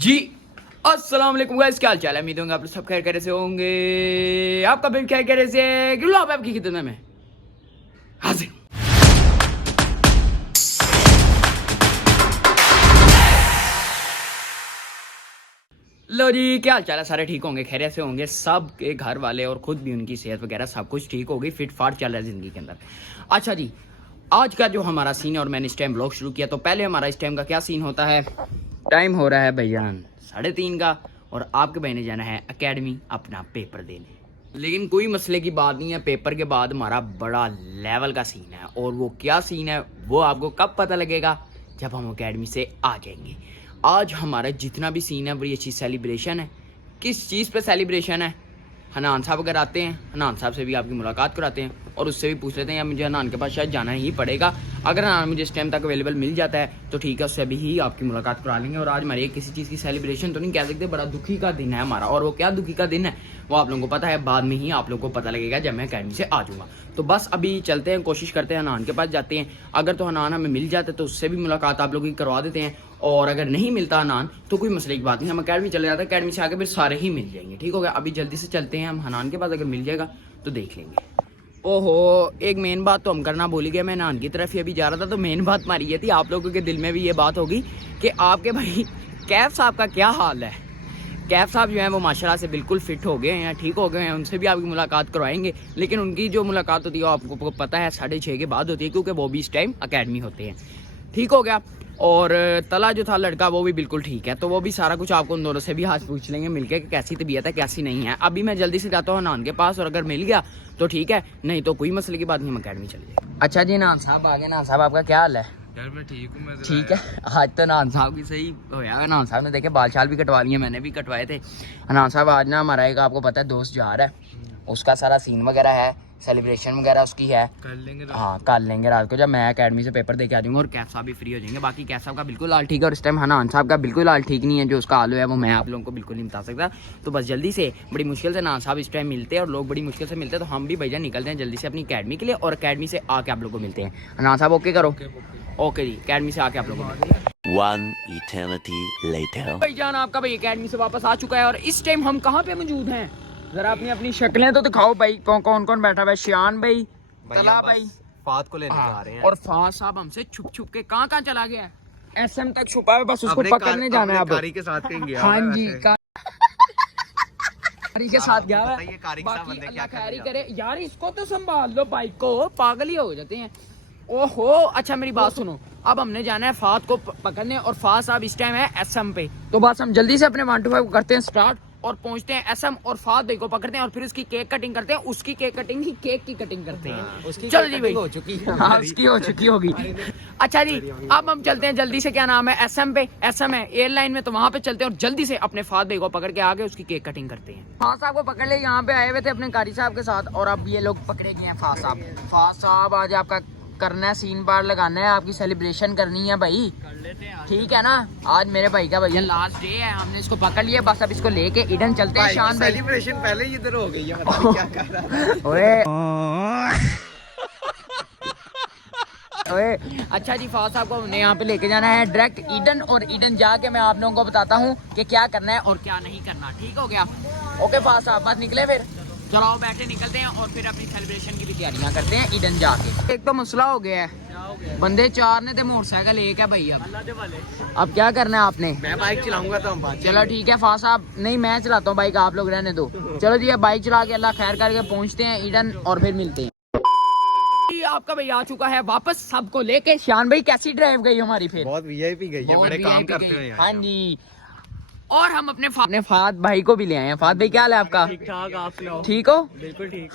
जी अस्सलाम वालेकुम गाइस, क्या हाल चाल है। उम्मीद होंगे आप लोग सब खैर कैसे होंगे। आपका बिल खैर कैसे क्यों आप आपकी खिदमत में हाजिर। लो जी, क्या हाल चाल है। सारे ठीक होंगे, खैरियत से होंगे। सब के घर वाले और खुद भी उनकी सेहत वगैरह सब कुछ ठीक होगी, फिट फाट चल रहा है जिंदगी के अंदर। अच्छा जी, आज का जो हमारा सीन है और मैंने इस टाइम ब्लॉग शुरू किया, तो पहले हमारा इस टाइम का क्या सीन होता है। टाइम हो रहा है भैयान 3:30 का और आपके भाई ने जाना है एकेडमी अपना पेपर देने। लेकिन कोई मसले की बात नहीं है, पेपर के बाद हमारा बड़ा लेवल का सीन है। और वो क्या सीन है वो आपको कब पता लगेगा, जब हम एकेडमी से आ जाएंगे। आज हमारा जितना भी सीन है बड़ी अच्छी सेलिब्रेशन है। किस चीज़ पे सेलिब्रेशन है, हनान साहब अगर आते हैं, हनान साहब से भी आपकी मुलाकात कराते हैं और उससे भी पूछ लेते हैं, या मुझे हनान के पास शायद जाना ही पड़ेगा। अगर हनान मुझे इस टाइम तक अवेलेबल मिल जाता है तो ठीक है, उससे भी ही आपकी मुलाकात करा लेंगे। और आज हमारी किसी चीज़ की सेलिब्रेशन तो नहीं कह सकते, बड़ा दुखी का दिन है हमारा। और वो क्या दुखी का दिन है वो आप लोगों को पता है, बाद में ही आप लोगों को पता लगेगा जब मैं अकेडमी से आ जाऊँगा। तो बस अभी चलते हैं, कोशिश करते हैं हनान के पास जाते हैं। अगर तो हनान हमें मिल जाता है तो उससे भी मुलाकात आप लोगों की करवा देते हैं, और अगर नहीं मिलता हनान तो कोई मसले की बात नहीं, हम अकेडमी चले जाते हैं। अकेडमी से आके फिर सारे ही मिल जाएंगे, ठीक हो गया। अभी जल्दी से चलते हैं हम हनान के पास, अगर मिल जाएगा तो देख लेंगे। ओहो, एक मेन बात तो हम करना भूल गए। मैं हनान की तरफ ही अभी जा रहा था, तो मेन बात हमारी ये थी, आप लोगों के दिल में भी ये बात होगी कि आपके भाई कैफ साहब का क्या हाल है। कैफ साहब जो है वो माशाल्लाह से बिल्कुल फिट हो गए हैं, ठीक हो गए हैं। उनसे भी आपकी मुलाकात करवाएंगे, लेकिन उनकी जो मुलाकात होती है वो आपको पता है 6:30 के बाद होती है, क्योंकि वो भी इस टाइम अकेडमी होते हैं, ठीक हो गया। और तला जो था लड़का वो भी बिल्कुल ठीक है, तो वो भी सारा कुछ आपको उन दोनों से भी हाथ पूछ लेंगे मिलके कि कैसी तबीयत है कैसी नहीं है। अभी मैं जल्दी से जाता हूँ नान के पास, और अगर मिल गया तो ठीक है, नहीं तो कोई मसले की बात नहीं, हम अकेडमी चले जाए। अच्छा जी, नान साहब आ गए। नान साहब आपका क्या हाल है। यार मैं ठीक हूँ। मैं ठीक है, आज तो नान साहब की सही होया। नान साहब ने देखे बाल शाल भी कटवा लिए, मैंने भी कटवाए थे। नान साहब आज ना हमारा एक आपको पता है दोस्त जा रहा है, उसका सारा सीन वगैरह है, सेलिब्रेशन वगैरह उसकी है, कर लेंगे। हाँ कर लेंगे रात को, जब मैं एकेडमी से पेपर दे के आ जाऊंगा। और कैफ साहब भी फ्री हो जाएंगे। बाकी कैफ साहब का बिल्कुल हाल ठीक है, और इस टाइम हनान साहब का बिल्कुल हाल ठीक नहीं है। जो उसका हाल है वो मैं आप लोगों को बिल्कुल नहीं बता सकता। तो बस जल्दी से, बड़ी मुश्किल से नान साहब इस टाइम मिलते हैं और लोग बड़ी मुश्किल से मिलते हैं, तो हम भी भैया निकलते हैं जल्दी से अपनी अकेडमी के लिए, और अकेडमी से आके आप लोग को मिलते हैं। हनान साहब ओके करो। ओके जी, अकेडमी से आके आप लोगों को। One eternity later. भाईजान आपका भाई अकेडमी से वापस आ चुका है, और इस टाइम हम कहाँ पे मौजूद हैं, जरा अपनी अपनी शक्लें तो दिखाओ भाई। कौन कौन बैठा हुआ है। शियान भाई, तला भाई, फात को लेने जा रहे हैं। और फात साहब हमसे छुप छुप के कहाँ चला गया है। एसएम तक छुपा है, बस उसको पकड़ने जाना है अब। कारी के साथ कहीं गया। हाँ जी, कारी के साथ गया है। कारी के साथ बाकी बंदे अल्लाह क्या खैर ही करे यार, इसको तो संभाल लो, बाइक को पागल ही हो जाते हैं। ओहो, अच्छा मेरी बात सुनो, अब हमने जाना है फात को पकड़ने, और फात साहब इस टाइम है एसएम पे। तो बस हम जल्दी से अपने 1 to 5 करते हैं स्टार्ट, और पहुंचते हैं एसएम, और फात भाई को पकड़ते हैं, और फिर उसकी केक कटिंग करते हैं। उसकी केक कटिंग ही केक की कटिंग करते हैं। चलो जी भाई, हो चुकी है। हाँ उसकी हो चुकी होगी। अच्छा जी, अब हम चलते हैं जल्दी से, क्या नाम है, एसएम पे। एसएम है एयरलाइन में, तो वहां पे चलते हैं और जल्दी से अपने फात भाई को पकड़ के आगे उसकी केक कटिंग करते हैं। फात साहब को पकड़ ले, यहाँ पे आए हुए थे अपने कारी साहब के साथ, और अब ये लोग पकड़े गए हैं फात साहब। फात साहब आज आपका करना है, सीन बार लगाना है, आपकी सेलिब्रेशन करनी है भाई, कर लेते हैं ठीक है ना। आज मेरे भाई का भैया लास्ट डे है, हमने इसको पकड़ लिया, बस अब इसको लेके ईडन चलते हैं। शान भाई सेलिब्रेशन पहले ही इधर हो गई है, मतलब क्या कर रहा है। ओए अच्छा जी, फात साहब को हमने यहाँ पे लेके जाना है डायरेक्ट ईडन, और ईडन जाके मैं आप लोगों को बताता हूँ कि क्या करना है और क्या नहीं करना, ठीक हो गया। ओके फात साहब, बस निकले फिर, चलो बैठे निकलते हैं, और फिर अपनी सेलिब्रेशन की भी तैयारियां करते हैं ईडन जाके। एक तो मसला हो गया है, बंदे 4 ने थे, मोटरसाइकिल 1 है भाई। अब क्या करना है आपने। मैं बाइक चलाऊंगा तो हम बात। चलो ठीक है फात साहब, नहीं मैं चलाता हूँ बाइक, आप लोग रहने दो। चलो जी, अब बाइक चला के अल्लाह खैर करके पहुंचते हैं ईडन, और फिर मिलते हैं। आपका भाई आ चुका है वापस सबको लेके। शान भाई कैसी ड्राइव गई हमारी फिर। बहुत वीआईपी गई है, बड़े काम करते हैं। हाँ जी, और हम अपने फात भाई को भी ले आए हैं। फात भाई क्या हाल है आपका। ठीक ठाक, आप सुनाओ। ठीक हो। बिल्कुल ठीक।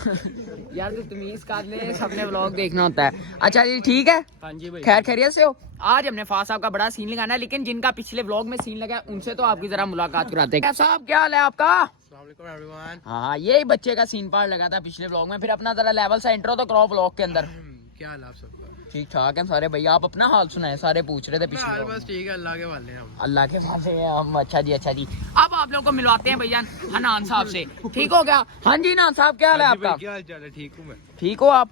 यार तो तमीज काट ले, सबने व्लॉग देखना होता है। अच्छा जी ठीक है, हाँ जी भाई, खैर खैरियत से हो। आज हमने फात साहब का बड़ा सीन लगाना है, लेकिन जिनका पिछले व्लॉग में सीन लगा है उनसे तो आपकी जरा मुलाकात कराते हैं। साहब क्या हाल है आपका। हाँ, यही बच्चे का सीन पार्ट लगा था पिछले व्लॉग में, फिर अपना जरा लेवल सा इंट्रो तो करो व्लॉग के अंदर। क्या हाल आप सबका। ठीक ठाक है सारे भैया, आप अपना हाल सुनाए, सारे पूछ रहे थे पिछले। बस ठीक है, अल्लाह के वाले हैं हम। अल्लाह के वाले हैं हम। अच्छा जी, अच्छा जी, अब आप लोगों को मिलवाते हैं भैया हनान साहब से, ठीक हो गया। हाँ जी हनान साहब क्या हाल है आपका। क्या हाल चाल है। ठीक हूँ मैं। ठीक हो आप,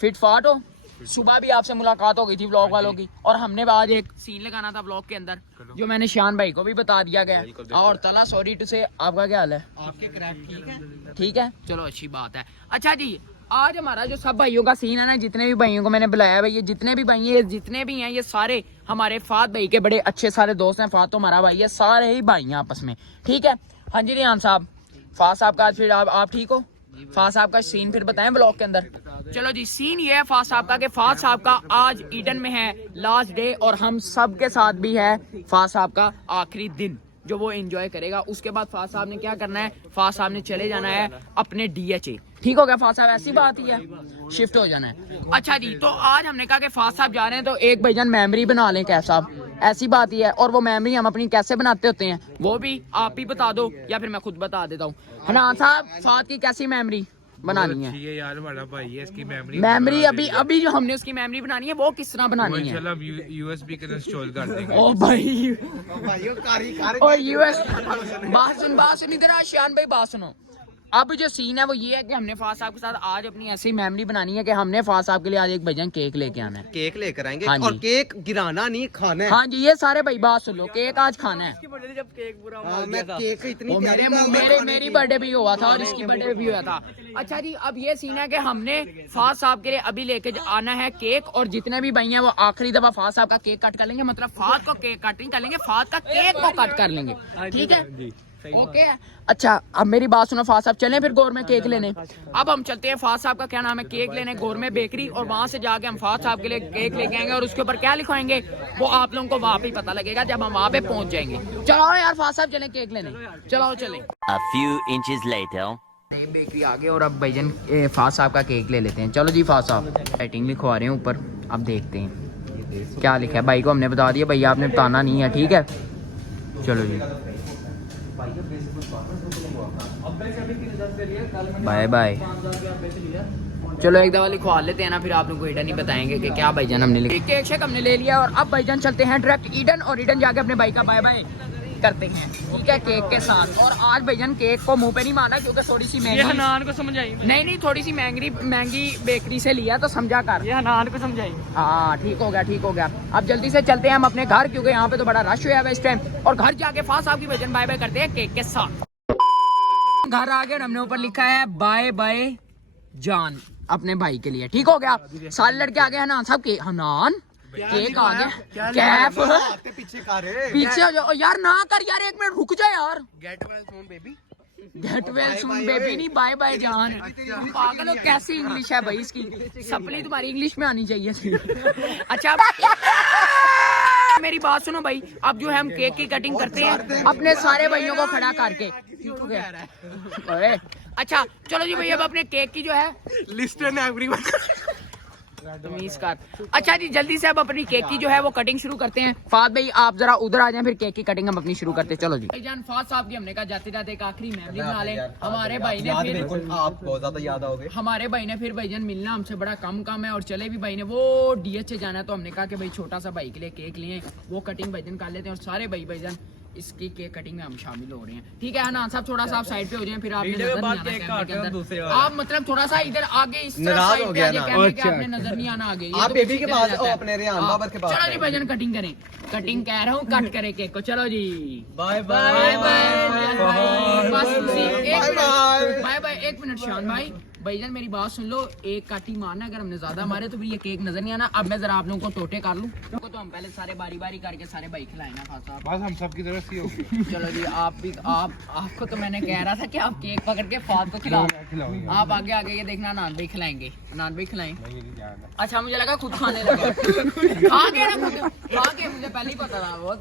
फिट फाट हो। सुबह भी आपसे मुलाकात हो गई थी व्लॉग वालों की, और हमने आज एक सीन लगाना था व्लॉग के अंदर जो मैंने शान भाई को भी बता दिया गया। और तला सॉरी टू से, आपका क्या हाल है? आपके क्रैक ठीक है? ठीक है, चलो अच्छी बात है। अच्छा जी, आज हमारा जो सब भाइयों का सीन है ना, जितने भी भाइयों को मैंने बुलाया भाई, ये जितने भी भाई हैं, जितने भी हैं, ये सारे हमारे फात भाई के बड़े अच्छे सारे दोस्त हैं। फात तो हमारा भाई है, सारे ही भाई हैं आपस में, ठीक है। हाँ जी रियान साहब, फात साहब का आज फिर आप ठीक हो? फात साहब का सीन फिर बताएं ब्लॉग के अंदर। चलो जी, सीन ये है फात साहब का कि फात साहब का आज ईडन में है लास्ट डे, और हम सब के साथ भी है फात साहब का आखिरी दिन जो वो एंजॉय करेगा। उसके बाद फात साहब ने क्या करना है, फात साहब ने चले जाना है अपने DHA। ठीक हो गया फात साहब, ऐसी बात ही है, शिफ्ट हो जाना है। अच्छा जी, तो आज हमने कहा कि फात साहब जा रहे हैं तो एक भाईजान मेमोरी बना लें कैसा, ऐसी बात ही है। और वो मेमोरी हम अपनी कैसे बनाते होते हैं वो भी आप ही बता दो या फिर मैं खुद बता देता हूँ। हाँ साहब, फात की कैसी मेमोरी बनानी है? ये यार बड़ा भाई है, इसकी मेमोरी अभी जो हमने उसकी मेमोरी बनानी है वो किस तरह बनानी है? USB के इंस्टॉल कर देंगे। ओ भाई, और US बात सुन इधर शान भाई, बात सुनो। अब जो सीन है वो ये है कि हमने फात साहब के साथ आज अपनी ऐसी मेमोरी बनानी है कि हमने फात साहब के लिए आज एक भजन केक लेके आना है। केक लेकर आएंगे, हाँ जी। और केक गिराना नहीं, खाना है। हाँ जी, ये सारे भाई बात सुन लो, केक आज खाना है। हाँ, मैं केक इतनी वो तैयारी मेरी बर्थडे भी हुआ था और इसकी बर्थडे भी हुआ था। अच्छा जी, अब ये सीन है कि हमने फात साहब के लिए अभी लेके आना है केक, और जितने भी भाई हैं वो आखिरी दफा फात साहब का केक कट कर लेंगे, मतलब फात को केक कट नहीं कर लेंगे, फात का केक को कट कर लेंगे, ठीक है? ओके अच्छा, अब मेरी बात सुनो फात साहब, चलें फिर गौर में केक लेने। अब हम चलते हैं फात साहब का क्या नाम है, केक लेने गौर में बेकरी, और वहां से जाके हम फात साहब के लिए केक लेके आएंगे, और उसके ऊपर क्या लिखवाएंगे वो आप लोगों को वहां पे पता लगेगा जब हम वहां पे पहुंच जाएंगे। चलो यार फात साहब, चलें केक लेने, चलो चलें। A few inches later. Bakery आ गए और अब भाईजान फात साहब का केक ले लेते हैं। चलो जी फात साहब, राइटिंग लिखवा रहे हैं ऊपर, अब देखते हैं क्या लिखा है। भाई को हमने बता दिया, भैया आपने बताना नहीं है, ठीक है? चलो जी, बाय बाय। चलो एक दफा लिखवा लेते हैं ना, फिर आप लोगों को ईडन नहीं बताएंगे कि क्या भाईजान हमने लिखा। केक शेक हमने ले लिया और अब भाईजान चलते हैं डायरेक्ट ईडन, और ईडन जाके अपने भाई का बाय बाय करते हैं, ठीक है, केक के साथ। और आज भाईजान केक को मुंह पे नहीं माना क्योंकि थोड़ी सी महंगी, हनान को समझाई, नहीं थोड़ी सी महंगी बेकरी से लिया, तो समझा कर। ये हनान को समझाई। हाँ ठीक हो गया। अब जल्दी से चलते हैं हम अपने घर, क्योंकि यहाँ पे तो बड़ा रश हुआ है इस टाइम, और घर जाके फात साहब की भाईजान बाय बाय करते हैं केक के साथ। घर आ गए और हमने ऊपर लिखा है बाय बाय जान अपने भाई के लिए, ठीक हो गया। सारे लड़के आ गए, हनान साहब के, हनान केक आ गया, कैफ पीछे हो जाओ यार, ना कर यार, एक मिनट रुक जा यार। Get well soon baby, get well soon baby नहीं, बाय बाय जान। तुम पागल हो, कैसी इंग्लिश है भाई इसकी? सपनी तुम्हारी इंग्लिश में आनी चाहिए थी। अच्छा मेरी बात सुनो भाई, अब जो है हम केक की कटिंग करते हैं अपने सारे भाइयों को खड़ा करके, ठीक हो गया? अच्छा चलो जी भाई, अब अपने केक की जो है लिस्टन एवरीवन तमीज कर। अच्छा जी, जल्दी से अब अपनी केक की जो है वो कटिंग शुरू करते हैं। फात भाई आप जरा उधर आ जाएं, फिर केक की कटिंग हम अपनी शुरू करते हैं। चलो जी भाईजान, फात साहब की हमने कहा जाते जाते एक आखिरी मेमोरी बना लें। हमारे भाई ने फिर आप बहुत ज्यादा याद आओगे। हमारे भाई ने फिर भाईजान मिलना हमसे बड़ा कम है, और चले भी भाई ने वो DHA जाना है, तो हमने कहा कि भाई छोटा सा भाई के लिए केक लिए, वो कटिंग भाईजान कर लेते हैं, और सारे भाईजान इसकी केक कटिंग में हम शामिल हो रहे हैं, ठीक है ना साहब? थोड़ा सा आप साइड पे हो जाएं, फिर आपने नजर नहीं आना कैमरे के अंदर, आप मतलब थोड़ा सा इधर आगे इस तरफ नाराज साइड हो पे गया आ जाए ना। कैमरे के, आपने नजर नहीं आना आगे। ये आप तो बेबी पीछे के चला पास जाता है। अपने रियान हाँ, बाबर के पास चलो जी भाईजान कटिंग करें, कटिंग कह रहा हूँ, कट करें केक को। चलो जी bye bye bye bye. Bye bye. एक मिनट शान भाईजान मेरी बात सुन लो, एक काटी मारना, अगर हमने ज्यादा मारे तो फिर ये केक नजर नहीं आना। अब मैं जरा आप लोगों को टोटे कर लूं, तो हम पहले सारे बारी बारी करके सारे भाई खिलाए ना फात साहब। बस हम सब की तरफ से होगी। चलो जी, आपको तो मैंने कह रहा था कि आप केक पकड़ के फात को खिलाओ, आप आगे आगे ये देखना, नान भाई खिलाएंगे, नान भाई खिलाएं। अच्छा मुझे लगा खुद खाने लगा, खा के मुझे पहले ही पता था, बहुत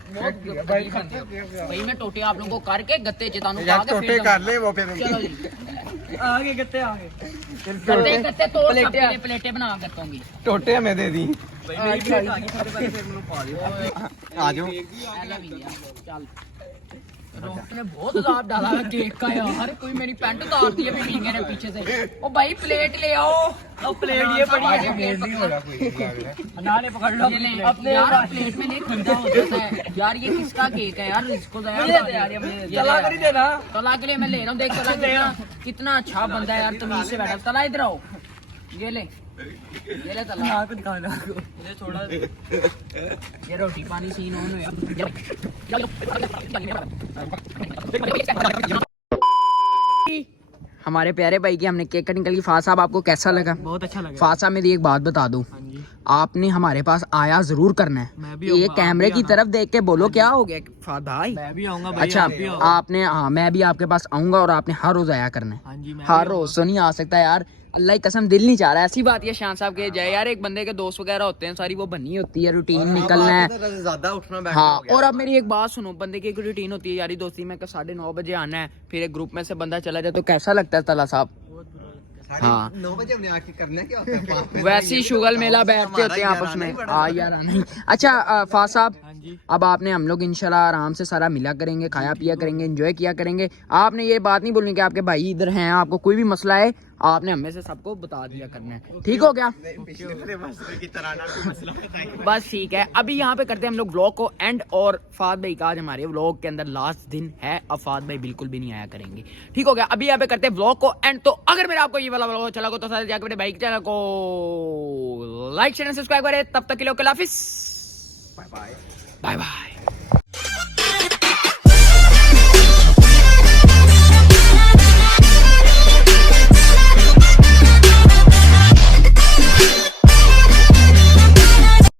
भाई मैं टोटे आप लोगों को करके गत्ते चेतानु टोटे कर ले वो फिर। चलो जी आगे गत्ते आगे गत्ते तो प्लेटें बना करता हूँ। टोटे हमें दे दी। आ जाओ। चल रोक ने बहुत लाभ डाला है केक का यार, कोई मेरी पैंट उतार दी है पीछे ने पीछे से। ओ भाई प्लेट ले आओ, अब प्लेट ये पड़ी है, प्लेट नहीं हो रहा कोई, नाले पकड़ लो अपने यार, प्लेट में नहीं ठंडा हो जाता है यार। ये किसका केक है यार, इसको दे यार, तला कर ही देना। तला के लिए मैं ले रहा हूँ, देख तला कितना अच्छा बंदा है यार, तमीज से बैठा। तला इधर आओ, ये ले ये ले तला यहाँ पे दिखाना आपको। ये छोड़ा ये रोटी पानी सीन ऑन हो हमारे प्यारे भाई की हमने केक कटिंग कर ली। फाद साहब आपको कैसा लगा? बहुत अच्छा लगा। फाद साहब मेरी एक बात बता दूं, हाँ जी। आपने हमारे पास आया जरूर करना है। मैं भी ये आऊंगा, कैमरे आप भी की आना। तरफ देख के बोलो क्या हो गया फाद भाई? मैं भी आऊंगा भाई। अच्छा आप भी आओ। आपने हाँ मैं भी आपके पास आऊंगा और आपने हर रोज आया करना है। हाँ जी, मैं हर भी रोज तो नहीं आ सकता यार, अल्लाह की कसम दिल नहीं चाह रहा। ऐसी बात ये शान साहब के जाए यार, एक बंदे के दोस्त वगैरह होते हैं, सारी वो बनी होती है, रूटीन निकलना है। ज्यादा उठना बैठना हाँ हो गया। और अब मेरी एक बात सुनो, बंदे की एक रूटीन होती है यारी दोस्ती में, 9:30 बजे आना है, फिर एक ग्रुप में से बंदा चला जाए तो कैसा लगता है तला साहब? हाँ 9 बजे हमने आके करना क्या होता है? बाप रे। वैसे ही शुगल मेला बैठते होते हैं आपस में। हाँ यार नहीं। अच्छा फाद साहब, हाँ जी। अब आपने हम लोग इंशाल्लाह आराम से सारा मिला करेंगे, खाया पिया करेंगे, एंजॉय किया करेंगे। आपने ये बात नहीं बोलनी कि आपके भाई इधर हैं, आपको कोई भी मसला है आपने हमें से सबको बता दिया करना है। ठीक हो गया? पिछले वाले मसले की तरह ना कोई मसला बताइए। बस ठीक है, अभी यहाँ पे करते हैं हम लोग व्लॉग को एंड। और फाद भाई का आज हमारे व्लॉग के अंदर लास्ट दिन है, अब फाद भाई बिल्कुल भी नहीं आया करेंगे। ठीक हो गया? अभी यहाँ पे करते हैं व्लॉग को एंड। तो अगर मेरा आपको ये वाला व्लॉग अच्छा लगा तो सारे जाकर मेरे भाई के चैनल को लाइक शेयर सब्सक्राइब करें। तब तक के लिए हाफिज, बाय बाय।